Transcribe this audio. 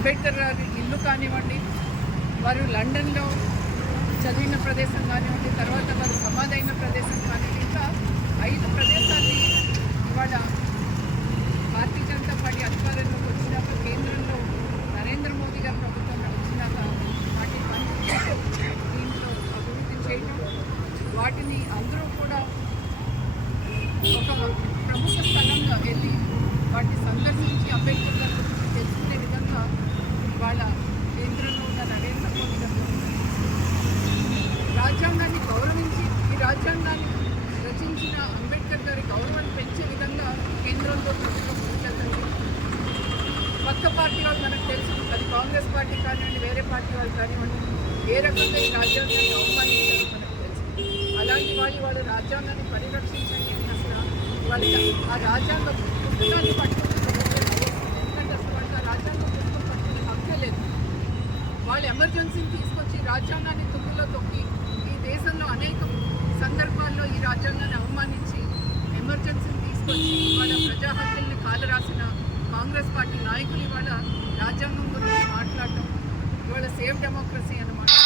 అంబేద్కర్ గారి ఇల్లు కానివ్వండి, వారు లండన్లో చదివిన ప్రదేశం కానివ్వండి, తర్వాత వారు సమాధి అయిన ప్రదేశం కానివ్వండి, ఇంకా 5 ప్రదేశాన్ని ఇవాళ భారతీయ జనతా పార్టీ అధికారంలోకి వచ్చినాక, కేంద్రంలో నరేంద్ర మోదీ గారి ప్రభుత్వం వచ్చినాక వాటిని దీంట్లో అభివృద్ధి చేయడం, వాటిని అందరూ కూడా ఒక ప్రముఖ స్థలంగా వెళ్ళి వాటిని సందర్శించి అంబేద్కర్ గారి గురించి తెలుసుకునే విధంగా ఇవాళ కేంద్రంలో ఉన్న నరేంద్ర మోదీ గారు రాజ్యాంగాన్ని గౌరవించి, ఈ రాజ్యాంగాన్ని రచించిన అంబేద్కర్ గారి గౌరవాన్ని పెంచే విధంగా కేంద్రంలో ప్రభుత్వం ముందుకెళ్తుంది. పక్క పార్టీ వాళ్ళు మనకు తెలుసు, అది కాంగ్రెస్ పార్టీ కానివ్వండి, వేరే పార్టీ వాళ్ళు కానివ్వండి, ఏ రకంగా ఈ రాజ్యాంగాన్ని అవమానించారో మనకు తెలుసు. అలాంటి వాళ్ళు రాజ్యాంగాన్ని పరిరక్షించండి అని అసలు వాళ్ళకి ఆ రాజ్యాంగ పుస్తకాన్ని పట్టుకుని, ఎందుకంటే అసలు వాళ్ళకి ఆ రాజ్యాంగ పుస్తకం పట్టుకునే హక్కే లేదు. వాళ్ళు ఎమర్జెన్సీని తీసుకొచ్చి రాజ్యాంగాన్ని తుమ్మిలో తొక్కి ఈ దేశంలో అనేక సందర్భాల్లో ఈ రాజ్యాంగాన్ని అవమానించి ఎమర్జెన్సీని తీసుకొచ్చి ఇవాళ ప్రజా హక్కుల్ని కాలరాసిన కాంగ్రెస్ పార్టీ నాయకులు ఇవాళ రాజ్యాంగం గురించి మాట్లాడటం, ఇవాళ సేవ్ డెమోక్రసీ అన్నమాట.